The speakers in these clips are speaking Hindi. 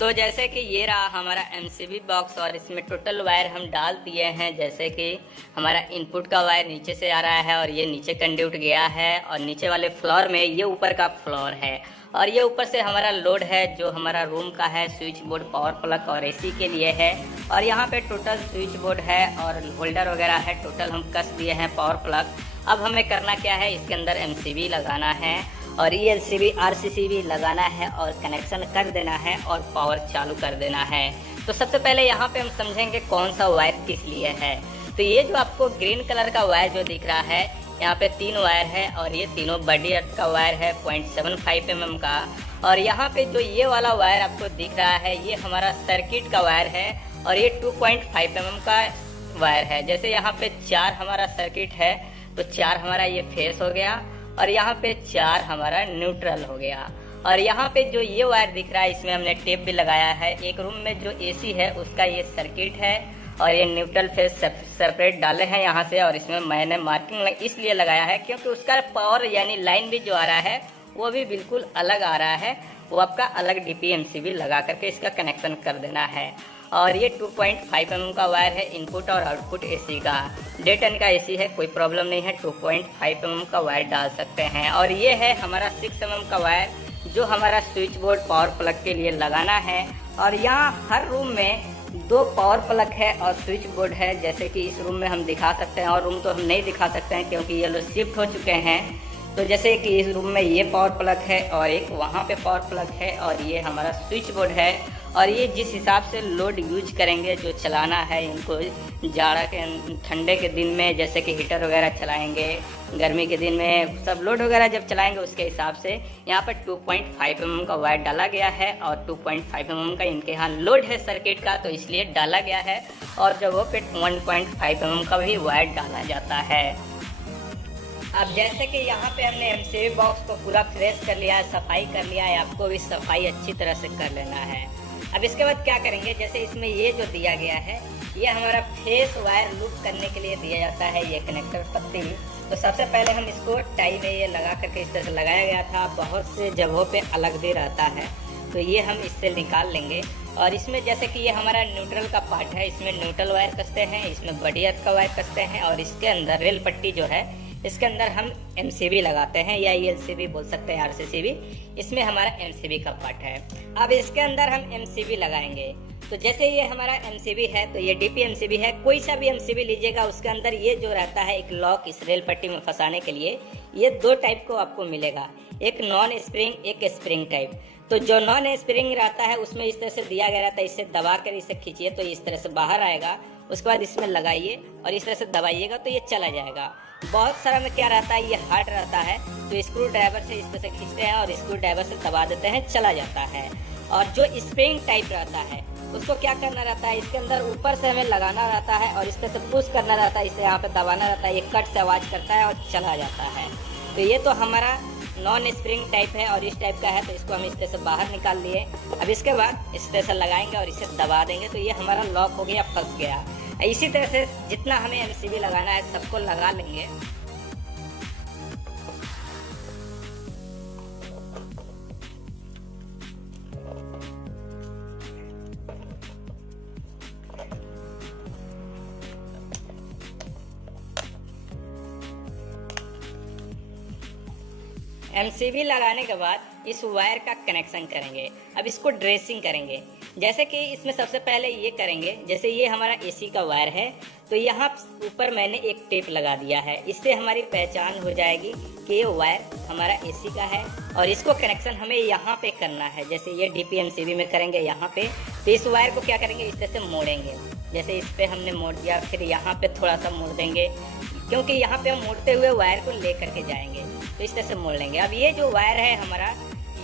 तो जैसे कि ये रहा हमारा एमसीबी बॉक्स और इसमें टोटल वायर हम डाल दिए हैं। जैसे कि हमारा इनपुट का वायर नीचे से आ रहा है और ये नीचे कंड्यूट गया है और नीचे वाले फ्लोर में ये ऊपर का फ्लोर है और ये ऊपर से हमारा लोड है जो हमारा रूम का है, स्विच बोर्ड, पावर प्लग और एसी के लिए है। और यहाँ पे टोटल स्विच बोर्ड है और होल्डर वगैरह है, टोटल हम कस दिए हैं पावर प्लग। अब हमें करना क्या है, इसके अंदर एमसीबी लगाना है और ELCB RCCB लगाना है और कनेक्शन कर देना है और पावर चालू कर देना है। तो सबसे पहले यहाँ पे हम समझेंगे कौन सा वायर किस लिए है। तो ये जो आपको ग्रीन कलर का वायर जो दिख रहा है, यहाँ पे 3 वायर है और ये तीनों बड़ी अर्थ का वायर है 0.75 mm का। और यहाँ पे जो ये वाला वायर आपको दिख रहा है ये हमारा सर्किट का वायर है और ये 2.5 mm का वायर है। जैसे यहाँ पे 4 हमारा सर्किट है तो 4 हमारा ये फेस हो गया और यहाँ पे 4 हमारा न्यूट्रल हो गया। और यहाँ पे जो ये वायर दिख रहा है इसमें हमने टेप भी लगाया है। एक रूम में जो AC है उसका ये सर्किट है और ये न्यूट्रल फेस सेपरेट डाले हैं यहाँ से। और इसमें मैंने मार्किंग इसलिए लगाया है क्योंकि उसका पावर यानी लाइन भी जो आ रहा है वो भी बिल्कुल अलग आ रहा है, वो आपका अलग DP-MCB लगा करके इसका कनेक्शन कर देना है। और ये 2.5 mm का वायर है, इनपुट और आउटपुट AC का। 1.5 टन का AC है, कोई प्रॉब्लम नहीं है, 2.5 mm का वायर डाल सकते हैं। और ये है हमारा 6 mm का वायर जो हमारा स्विच बोर्ड पावर प्लग के लिए लगाना है। और यहाँ हर रूम में 2 पावर प्लग है और स्विच बोर्ड है। जैसे कि इस रूम में हम दिखा सकते हैं और रूम तो हम नहीं दिखा सकते हैं क्योंकि ये लोग शिफ्ट हो चुके हैं। तो जैसे कि इस रूम में ये पावर प्लग है और एक वहाँ पे पावर प्लग है और ये हमारा स्विच बोर्ड है। और ये जिस हिसाब से लोड यूज करेंगे जो चलाना है इनको, जाड़ा के ठंडे के दिन में जैसे कि हीटर वगैरह चलाएंगे, गर्मी के दिन में सब लोड वगैरह जब चलाएंगे उसके हिसाब से यहाँ पर 2.5 mm का वायर डाला गया है। और 2.5 mm का इनके यहाँ लोड है सर्किट का तो इसलिए डाला गया है। और जगहों पे 1.5 mm का भी वायर डाला जाता है। अब जैसे कि यहाँ पे हमने MCB बॉक्स को पूरा फ्रेश कर लिया है, सफाई कर लिया है, आपको भी सफाई अच्छी तरह से कर लेना है। अब इसके बाद क्या करेंगे, जैसे इसमें ये जो दिया गया है ये हमारा फेस वायर लूप करने के लिए दिया जाता है, ये कनेक्टर पत्ती। तो सबसे पहले हम इसको टाई में ये लगा करके इस तरह से लगाया गया था, बहुत से जगहों पे अलग भी रहता है तो ये हम इससे निकाल लेंगे। और इसमें जैसे कि ये हमारा न्यूट्रल का पार्ट है, इसमें न्यूट्रल वायर कसते हैं, इसमें बड़ी अर्थ का वायर कसते हैं और इसके अंदर रेल पट्टी जो है इसके अंदर हम MCB लगाते हैं या ELCB बोल सकते हैं, RCCB। इसमें हमारा MCB का पार्ट है। अब इसके अंदर हम MCB लगाएंगे। तो जैसे ये हमारा MCB है तो ये DP-MCB है, कोई सा भी MCB लीजिएगा उसके अंदर ये जो रहता है एक लॉक इस रेल पट्टी में फंसाने के लिए, ये 2 टाइप को आपको मिलेगा, एक नॉन स्प्रिंग, एक स्प्रिंग टाइप। तो जो नॉन स्प्रिंग रहता है उसमें इस तरह से दिया गया रहता है, इससे दबा कर इसे खींचिए तो इस तरह से बाहर आएगा। उसके बाद इसमें लगाइए और इस तरह से दबाइएगा तो ये चला जाएगा। बहुत सारा में क्या रहता है, ये हार्ड रहता है तो स्क्रू ड्राइवर से इस तरह से खींचते हैं और स्क्रू ड्राइवर से दबा देते हैं, चला जाता है। और जो स्प्रिंग टाइप रहता है उसको क्या करना रहता है, इसके अंदर ऊपर से हमें लगाना रहता है और इस तरह से पुश करना रहता है, इसे यहाँ पे दबाना रहता है, ये कट से आवाज़ करता है और चला जाता है। तो ये तो हमारा नॉन स्प्रिंग टाइप है और इस टाइप का है तो इसको हम इस तरह से बाहर निकाल लिए। अब इसके बाद इस तरह से लगाएंगे और इसे दबा देंगे तो ये हमारा लॉक हो गया, फंस गया। इसी तरह से जितना हमें MCB लगाना है सबको लगा लेंगे। MCB लगाने के बाद इस वायर का कनेक्शन करेंगे। अब इसको ड्रेसिंग करेंगे। जैसे कि इसमें सबसे पहले ये करेंगे, जैसे ये हमारा AC का वायर है तो यहाँ ऊपर मैंने एक टेप लगा दिया है, इससे हमारी पहचान हो जाएगी कि ये वायर हमारा AC का है। और इसको कनेक्शन हमें यहाँ पे करना है, जैसे ये DP-MCB में करेंगे यहाँ पे। तो इस वायर को क्या करेंगे, इस तरह से मोड़ेंगे। जैसे इस पर हमने मोड़ दिया, फिर यहाँ पे थोड़ा सा मोड़ देंगे क्योंकि यहाँ पे हम मोड़ते हुए वायर को ले करके जाएंगे तो इस तरह से मोड़ लेंगे। अब ये जो वायर है हमारा,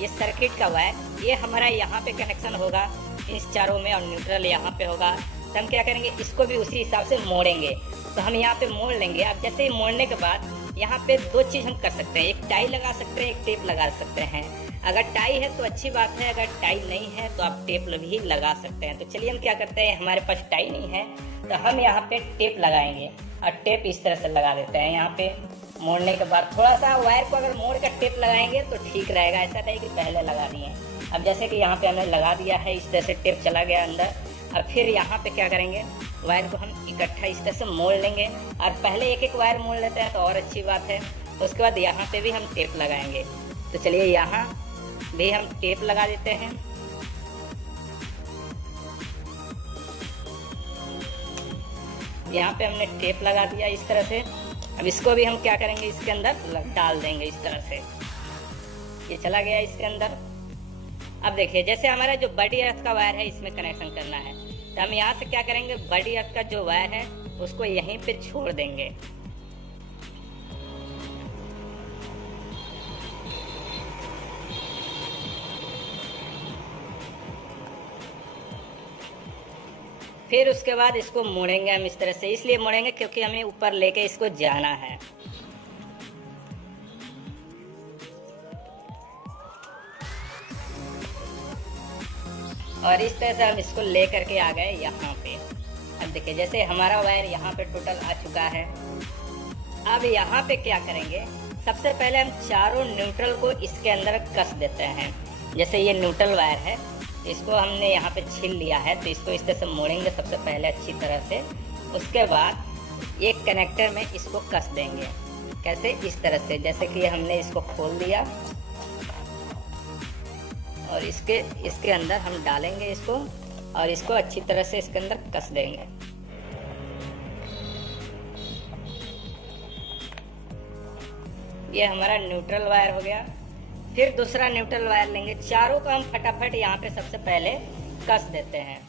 ये सर्किट का वायर, ये हमारा यहाँ पे कनेक्शन होगा इस चारों में और न्यूट्रल यहाँ पे होगा। तो हम क्या करेंगे, इसको भी उसी हिसाब से मोड़ेंगे। तो हम यहाँ पे मोड़ लेंगे। अब जैसे ही मोड़ने के बाद यहाँ पे 2 चीज़ हम कर सकते हैं, एक टाई लगा सकते हैं, एक टेप लगा सकते हैं। अगर टाई है तो अच्छी बात है, अगर टाई नहीं है तो आप टेप भी लगा सकते हैं। तो चलिए हम क्या करते हैं, हमारे पास टाई नहीं है तो हम यहाँ पे टेप लगाएंगे और टेप इस तरह से लगा देते हैं। यहाँ पे मोड़ने के बाद थोड़ा सा वायर को अगर मोड़ कर टेप लगाएंगे तो ठीक रहेगा, ऐसा नहीं कि पहले लगा दिए। अब जैसे कि यहाँ पे हमने लगा दिया है, इस तरह से टेप चला गया अंदर। अब फिर यहाँ पे क्या करेंगे, वायर को हम इकट्ठा इस तरह से मोड़ लेंगे, और पहले एक एक वायर मोड़ लेते हैं तो और अच्छी बात है। तो उसके बाद यहाँ पे भी हम टेप लगाएंगे। तो चलिए यहाँ भी हम टेप लगा देते हैं। यहाँ पे हमने टेप लगा दिया इस तरह से। अब इसको भी हम क्या करेंगे, इसके अंदर डाल देंगे इस तरह से। ये चला गया इसके अंदर। अब देखिए, जैसे हमारा जो बड़ी अर्थ का वायर है इसमें कनेक्शन करना है, तो हम यहाँ से क्या करेंगे, बड़ी अर्थ का जो वायर है उसको यहीं पे छोड़ देंगे। फिर उसके बाद इसको मोड़ेंगे हम इस तरह से। इसलिए मोड़ेंगे क्योंकि हमें ऊपर लेके इसको जाना है। और इस तरह से हम इसको ले करके आ गए यहाँ पे। अब देखिए, जैसे हमारा वायर यहाँ पे टोटल आ चुका है। अब यहाँ पे क्या करेंगे, सबसे पहले हम चारों न्यूट्रल को इसके अंदर कस देते हैं। जैसे ये न्यूट्रल वायर है, इसको हमने यहाँ पे छील लिया है, तो इसको इस तरह से मोड़ेंगे सबसे पहले अच्छी तरह से। उसके बाद एक कनेक्टर में इसको कस देंगे। कैसे, इस तरह से, जैसे कि हमने इसको खोल दिया और इसके अंदर हम डालेंगे इसको, और इसको अच्छी तरह से इसके अंदर कस देंगे। ये हमारा न्यूट्रल वायर हो गया। फिर दूसरा न्यूट्रल वायर लेंगे, चारों को हम फटाफट यहाँ पे सबसे पहले कस देते हैं।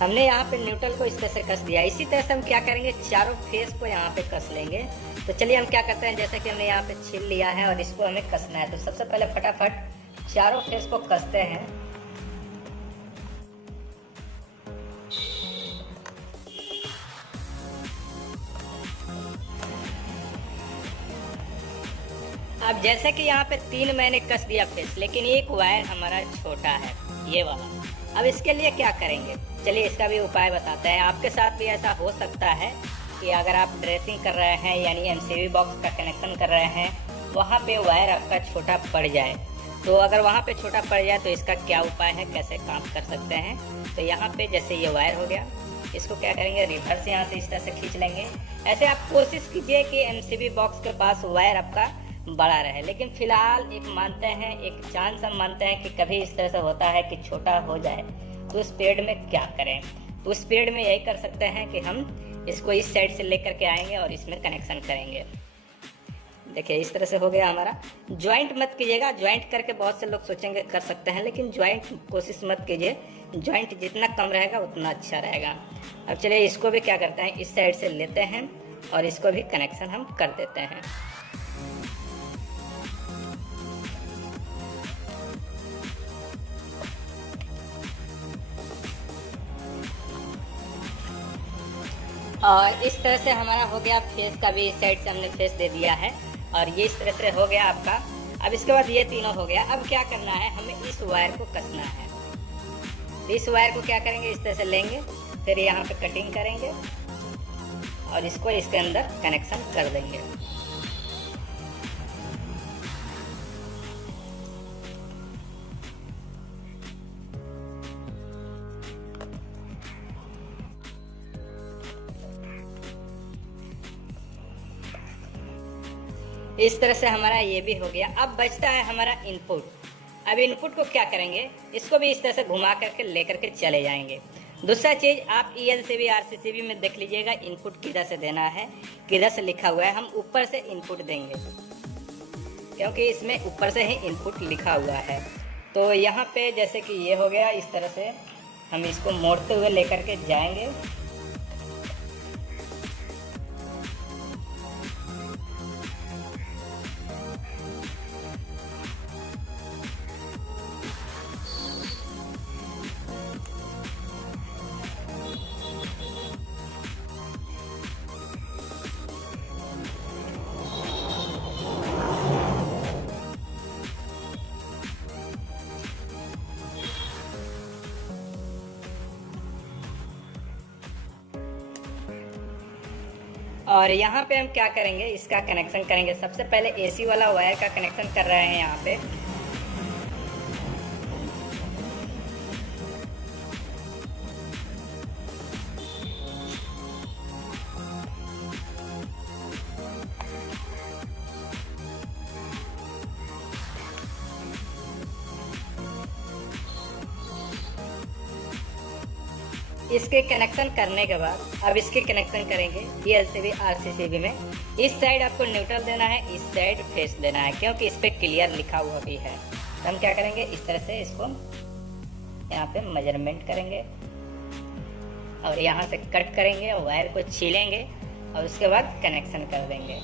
हमने यहाँ पे न्यूट्रल को इस तरह से कस दिया। इसी तरह से हम क्या करेंगे, चारों फेस को यहाँ पे कस लेंगे। तो चलिए हम क्या करते हैं, जैसे कि हमने यहाँ पे छील लिया है और इसको हमें कसना है, तो सबसे पहले फटाफट चारों फेस को कसते हैं। अब जैसे कि यहाँ पे 3 मैंने कस दिया फेस, लेकिन एक वायर हमारा छोटा है, ये वाला। अब इसके लिए क्या करेंगे, चलिए इसका भी उपाय बताते हैं। आपके साथ भी ऐसा हो सकता है कि अगर आप ड्रेसिंग कर रहे हैं, यानी एमसीबी बॉक्स का कनेक्शन कर रहे हैं, वहाँ पे वायर आपका छोटा पड़ जाए। तो अगर वहाँ पे छोटा पड़ जाए तो इसका क्या उपाय है, कैसे काम कर सकते हैं। तो यहाँ पे जैसे ये वायर हो गया, इसको क्या करेंगे, रिवर्स यहाँ से इस तरह से खींच लेंगे। ऐसे आप कोशिश कीजिए कि एमसीबी बॉक्स के पास वायर आपका बड़ा रहे, लेकिन फिलहाल एक मानते हैं, एक चांस हम मानते हैं कि कभी इस तरह से होता है कि छोटा हो जाए, तो उस पीरियड में क्या करें। तो उस पीरियड में यही कर सकते हैं कि हम इसको इस साइड से लेकर के आएंगे और इसमें कनेक्शन करेंगे। देखिए इस तरह से हो गया हमारा। ज्वाइंट मत कीजिएगा, ज्वाइंट करके बहुत से लोग सोचेंगे कर सकते हैं, लेकिन ज्वाइंट कोशिश मत कीजिए। ज्वाइंट जितना कम रहेगा उतना अच्छा रहेगा। अब चलिए इसको भी क्या करते हैं, इस साइड से लेते हैं और इसको भी कनेक्शन हम कर देते हैं। और इस तरह से हमारा हो गया फेस का भी, इस साइड से हमने फेस दे दिया है, और ये इस तरह से हो गया आपका। अब इसके बाद ये तीनों हो गया। अब क्या करना है, हमें इस वायर को कसना है। इस वायर को क्या करेंगे, इस तरह से लेंगे, फिर यहाँ पे कटिंग करेंगे और इसको इसके अंदर कनेक्शन कर देंगे। इस तरह से हमारा ये भी हो गया। अब बचता है हमारा इनपुट। अब इनपुट को क्या करेंगे, इसको भी इस तरह से घुमा करके लेकर के चले जाएंगे। दूसरा चीज़, आप ELCB RCCB में देख लीजिएगा इनपुट किधर से देना है, किधर से लिखा हुआ है। हम ऊपर से इनपुट देंगे क्योंकि इसमें ऊपर से ही इनपुट लिखा हुआ है। तो यहाँ पे जैसे कि ये हो गया, इस तरह से हम इसको मोड़ते हुए लेकर के जाएंगे और यहाँ पे हम क्या करेंगे, इसका कनेक्शन करेंगे। सबसे पहले एसी वाला वायर का कनेक्शन कर रहे हैं यहाँ पे। इसके कनेक्शन करने के बाद अब इसके कनेक्शन करेंगे ये एलसीबी आरसीसीबी में। इस साइड आपको न्यूट्रल देना है, इस साइड फेस देना है, क्योंकि इस पे क्लियर लिखा हुआ भी है। तो हम क्या करेंगे, इस तरह से इसको यहाँ पे मेजरमेंट करेंगे और यहाँ से कट करेंगे, वायर को छीलेंगे और उसके बाद कनेक्शन कर देंगे।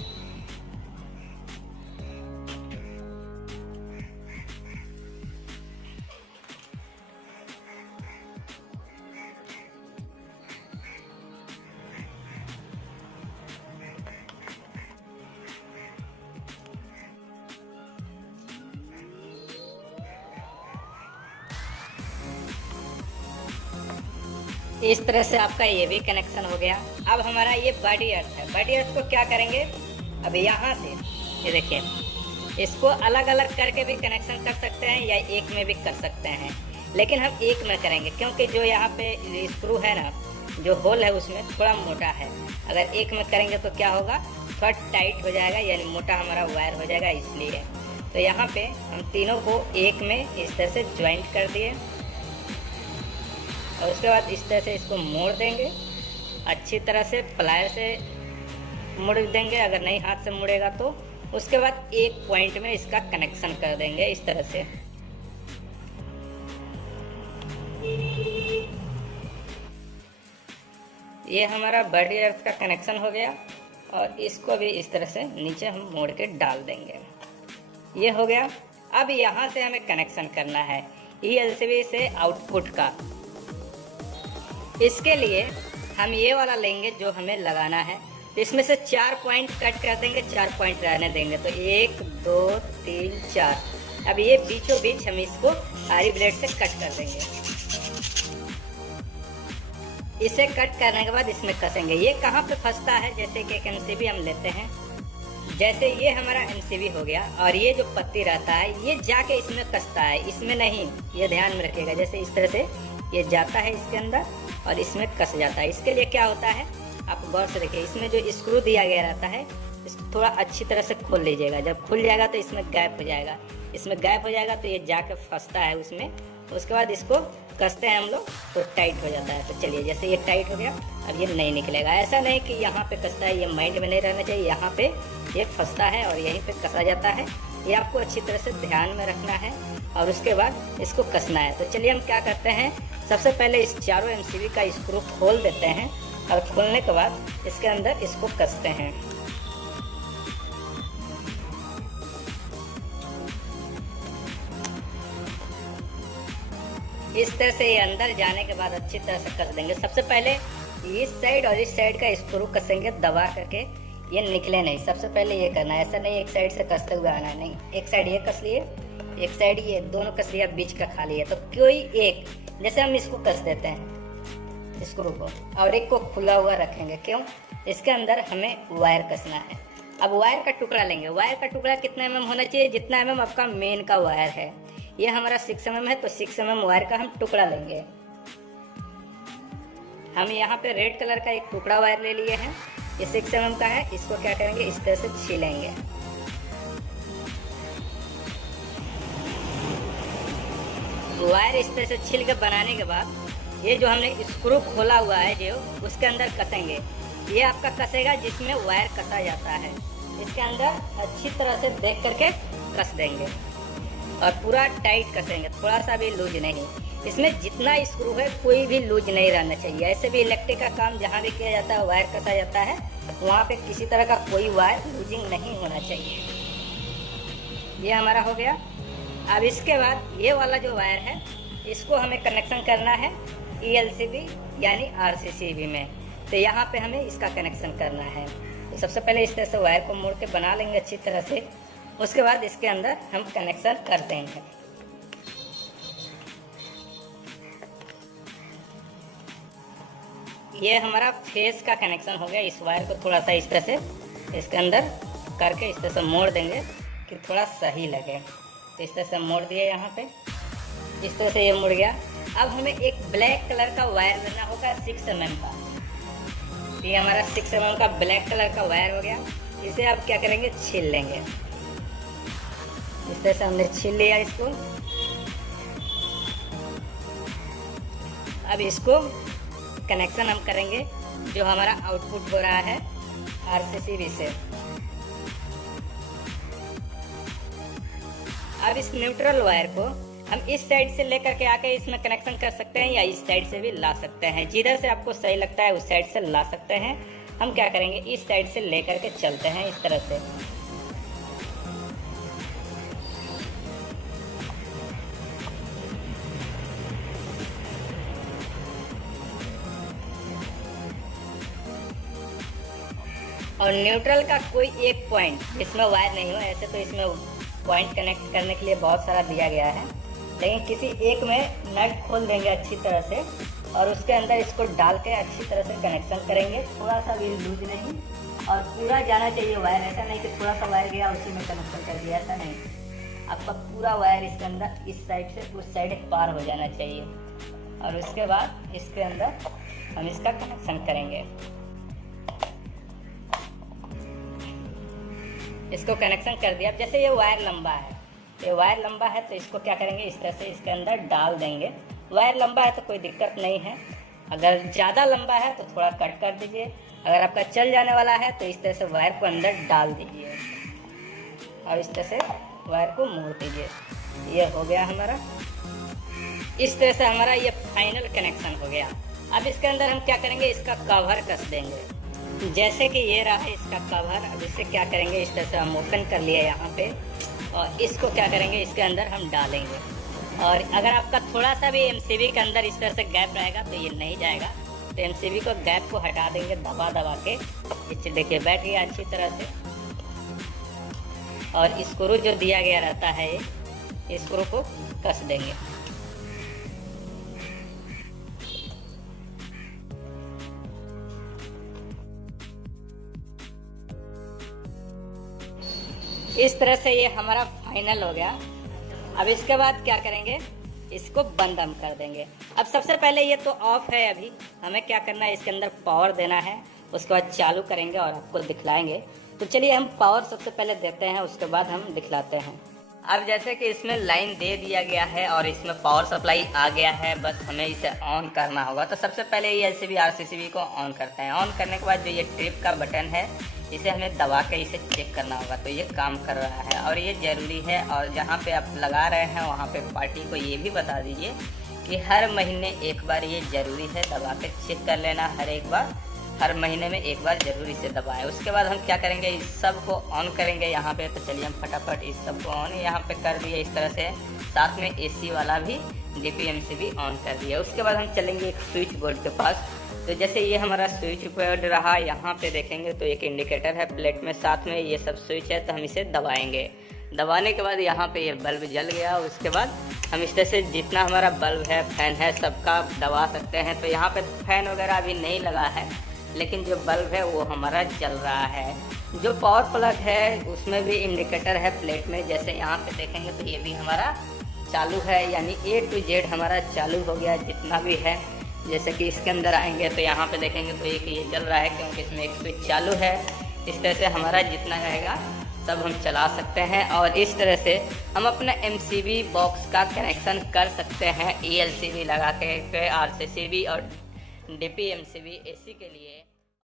इस तरह से आपका ये भी कनेक्शन हो गया। अब हमारा ये बॉडी अर्थ है। बॉडी अर्थ को क्या करेंगे, अब यहाँ से ये देखिए, इसको अलग अलग करके भी कनेक्शन कर सकते हैं या एक में भी कर सकते हैं, लेकिन हम एक में करेंगे क्योंकि जो यहाँ पे स्क्रू है ना, जो होल है उसमें थोड़ा मोटा है। अगर एक में करेंगे तो क्या होगा, थोड़ा टाइट हो जाएगा, यानी मोटा हमारा वायर हो जाएगा, इसलिए। तो यहाँ पे हम तीनों को एक में इस तरह से ज्वाइंट कर दिए और उसके बाद इस तरह से इसको मोड़ देंगे, अच्छी तरह से प्लायर से मोड़ देंगे, अगर नहीं हाथ से मुड़ेगा तो। उसके बाद एक पॉइंट में इसका कनेक्शन कर देंगे इस तरह से। ये हमारा बॉडी अर्थ का कनेक्शन हो गया और इसको भी इस तरह से नीचे हम मोड़ के डाल देंगे। ये हो गया। अब यहाँ से हमें कनेक्शन करना है ELCB से आउटपुट का। इसके लिए हम ये वाला लेंगे जो हमें लगाना है। तो इसमें से 4 पॉइंट कट कर देंगे, 4 पॉइंट रहने देंगे। तो 1 2 3 4। अब ये बीचों बीच हम इसको आरी ब्लेड से कट कर देंगे। इसे कट करने के बाद इसमें कसेंगे। ये कहाँ पे फंसता है, जैसे कि एक MCB हम लेते हैं, जैसे ये हमारा MCB हो गया और ये जो पत्ती रहता है ये जाके इसमें कसता है, इसमें नहीं। ये ध्यान में रखिएगा, जैसे इस तरह से ये जाता है इसके अंदर और इसमें कस जाता है। इसके लिए क्या होता है, आप गौर से देखिए, इसमें जो स्क्रू दिया गया रहता है इसको थोड़ा अच्छी तरह से खोल लीजिएगा। जब खुल जाएगा तो इसमें गैप हो जाएगा, इसमें गैप हो जाएगा तो ये जाके फंसता है उसमें। उसके बाद इसको कसते हैं हम लोग तो टाइट हो जाता है। तो चलिए, जैसे ये टाइट हो गया, अब ये नहीं निकलेगा। ऐसा नहीं कि यहाँ पे कसता है, ये माइंड में नहीं रहना चाहिए। यहाँ पे ये फंसता है और यहीं पे कसा जाता है। ये आपको अच्छी तरह से ध्यान में रखना है और उसके बाद इसको कसना है। तो चलिए हम क्या करते हैं, सबसे पहले इस चारों MCB का स्क्रू खोल देते हैं और खोलने के बाद इसके अंदर इसको कसते हैं। इस तरह से ये अंदर जाने के बाद अच्छी तरह से कस देंगे। सबसे पहले इस साइड और इस साइड का स्क्रू कसेंगे दबा करके, ये निकले नहीं। सबसे पहले ये करना है, ऐसा नहीं एक साइड से कसते हुए आना है, नहीं। एक साइड ये कस लिए, एक साइड ये, दोनों कस लिया, बीच का खाली है। तो कोई एक, जैसे हम इसको कस देते हैं स्क्रू को और एक को खुला हुआ रखेंगे, क्यों, इसके अंदर हमें वायर कसना है। अब वायर का टुकड़ा लेंगे। वायर का टुकड़ा कितना mm होना चाहिए, जितना mm आपका मेन का वायर है। ये हमारा 6 mm है, तो 6 mm वायर का हम टुकड़ा लेंगे। हम यहाँ पे रेड कलर का एक टुकड़ा वायर ले लिए हैं, ये 6 mm का है। इसको क्या करेंगे, इस तरह से छीलेंगे। वायर इस तरह से छील के बनाने के बाद ये जो हमने स्क्रू खोला हुआ है जो, उसके अंदर कसेंगे। ये आपका कसेगा जिसमें वायर कसा जाता है। इसके अंदर अच्छी तरह से देख करके कस देंगे और पूरा टाइट कसेंगे, थोड़ा सा भी लूज नहीं। इसमें जितना स्क्रू है कोई भी लूज नहीं रहना चाहिए। ऐसे भी इलेक्ट्रिक का काम जहाँ भी किया जाता है, वायर कसा जाता है, वहाँ पे किसी तरह का कोई वायर लूजिंग नहीं होना चाहिए। ये हमारा हो गया। अब इसके बाद ये वाला जो वायर है इसको हमें कनेक्शन करना है ELCB यानी RCCB में। तो यहाँ पे हमें इसका कनेक्शन करना है। तो सबसे पहले इस तरह से वायर को मोड़ के बना लेंगे अच्छी तरह से। उसके बाद इसके अंदर हम कनेक्शन कर देंगे। ये हमारा फेस का कनेक्शन हो गया। इस वायर को थोड़ा सा इस तरह से इसके अंदर करके इस तरह से मोड़ देंगे कि थोड़ा सही लगे। तो इस तरह से मोड़ दिए यहाँ पे, इस तरह से ये मुड़ गया। अब हमें एक ब्लैक कलर का वायर लेना होगा 6 mm का। ये हमारा 6 mm का ब्लैक कलर का वायर हो गया। इसे आप क्या करेंगे, छील लेंगे। इस तरह से हमने छील लिया इसको। अब इसको कनेक्शन हम करेंगे जो हमारा आउटपुट हो रहा है RCCB से। अब इस न्यूट्रल वायर को हम इस साइड से लेकर के आके इसमें कनेक्शन कर सकते हैं या इस साइड से भी ला सकते हैं। जिधर से आपको सही लगता है उस साइड से ला सकते हैं। हम क्या करेंगे, इस साइड से लेकर के चलते हैं इस तरह से। और न्यूट्रल का कोई एक पॉइंट इसमें वायर नहीं हो, ऐसे तो इसमें पॉइंट कनेक्ट करने के लिए बहुत सारा दिया गया है, लेकिन किसी एक में नट खोल देंगे अच्छी तरह से और उसके अंदर इसको डाल के अच्छी तरह से कनेक्शन करेंगे। थोड़ा सा भी लूज नहीं और पूरा जाना चाहिए वायर। ऐसा नहीं कि थोड़ा सा वायर गया उसी में कनेक्शन कर दिया, ऐसा नहीं। आपका पूरा वायर इसके अंदर इस साइड से उस साइड पार हो जाना चाहिए। और उसके बाद इसके अंदर हम इसका कनेक्शन करेंगे। इसको कनेक्शन कर दिया। अब जैसे ये वायर लंबा है, ये वायर लंबा है तो इसको क्या करेंगे, इस तरह से इसके अंदर डाल देंगे। वायर लंबा है तो कोई दिक्कत नहीं है। अगर ज़्यादा लंबा है तो थोड़ा कट कर दीजिए। अगर आपका चल जाने वाला है तो इस तरह से वायर को अंदर डाल दीजिए और इस तरह से वायर को मोड़ दीजिए। ये हो गया हमारा। इस तरह से हमारा ये फाइनल कनेक्शन हो गया। अब इसके अंदर हम क्या करेंगे, इसका कवर कस देंगे। जैसे कि ये रहा है इसका कवर। अब इसे क्या करेंगे, इस तरह से हम ओपन कर लिए यहाँ पे और इसको क्या करेंगे, इसके अंदर हम डालेंगे। और अगर आपका थोड़ा सा भी MCB के अंदर इस तरह से गैप रहेगा तो ये नहीं जाएगा। तो MCB को गैप को हटा देंगे दबा दबा के। इसे देखिए बैठ गया अच्छी तरह से। और स्क्रू जो दिया गया रहता है ये स्क्रू को कस देंगे। इस तरह से ये हमारा फाइनल हो गया। अब इसके बाद क्या करेंगे, इसको बंद हम कर देंगे। अब सबसे पहले ये तो ऑफ है, अभी हमें क्या करना है, इसके अंदर पावर देना है। उसके बाद चालू करेंगे और आपको दिखलाएंगे। तो चलिए हम पावर सबसे पहले देते हैं, उसके बाद हम दिखलाते हैं। अब जैसे कि इसमें लाइन दे दिया गया है और इसमें पावर सप्लाई आ गया है, बस हमें इसे ऑन करना होगा। तो सबसे पहले ये LCB RCCB को ऑन करते हैं। ऑन करने के बाद जो ये ट्रिप का बटन है इसे हमें दबा के इसे चेक करना होगा। तो ये काम कर रहा है और ये ज़रूरी है। और जहाँ पे आप लगा रहे हैं वहाँ पे पार्टी को ये भी बता दीजिए कि हर महीने एक बार ये ज़रूरी है दबा के चेक कर लेना। हर महीने में एक बार ज़रूर इसे दबाएं। उसके बाद हम क्या करेंगे, इस सब को ऑन करेंगे यहाँ पे। तो चलिए हम फटाफट इस सब को ऑन यहाँ पे कर दिए इस तरह से। साथ में AC वाला भी DPMCB ऑन कर दिया। उसके बाद हम चलेंगे एक स्विच बोर्ड के पास। तो जैसे ये हमारा स्विच बोर्ड रहा, यहाँ पे देखेंगे तो एक इंडिकेटर है प्लेट में, साथ में ये सब स्विच है। तो हम इसे दबाएंगे। दबाने के बाद यहाँ पे ये बल्ब जल गया। उसके बाद हम इस तरह से जितना हमारा बल्ब है, फैन है, सबका दबा सकते हैं। तो यहाँ पे फैन वगैरह अभी नहीं लगा है, लेकिन जो बल्ब है वो हमारा जल रहा है। जो पावर प्लग है उसमें भी इंडिकेटर है प्लेट में। जैसे यहाँ पे देखेंगे तो ये भी हमारा चालू है, यानी A to Z हमारा चालू हो गया जितना भी है। जैसे कि इसके अंदर आएंगे तो यहाँ पे देखेंगे तो एक ये जल रहा है क्योंकि इसमें एक स्विच चालू है। इस तरह से हमारा जितना रहेगा सब हम चला सकते हैं। और इस तरह से हम अपना MCB बॉक्स का कनेक्शन कर सकते हैं ELCB लगा के RCCB और DPMCB AC के लिए।